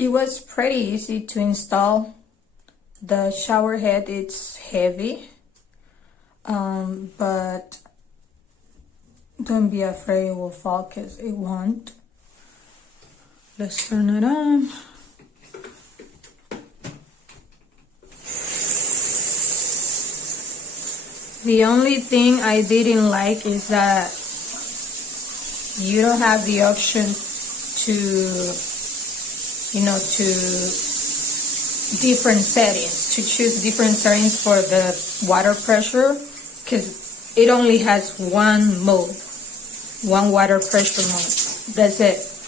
It was pretty easy to install. The shower head, it's heavy, but don't be afraid it will fall, because it won't. Let's turn it on. The only thing I didn't like is that you don't have the option to, to different settings, to choose different settings for the water pressure, because it only has one mode, one water pressure mode. That's it.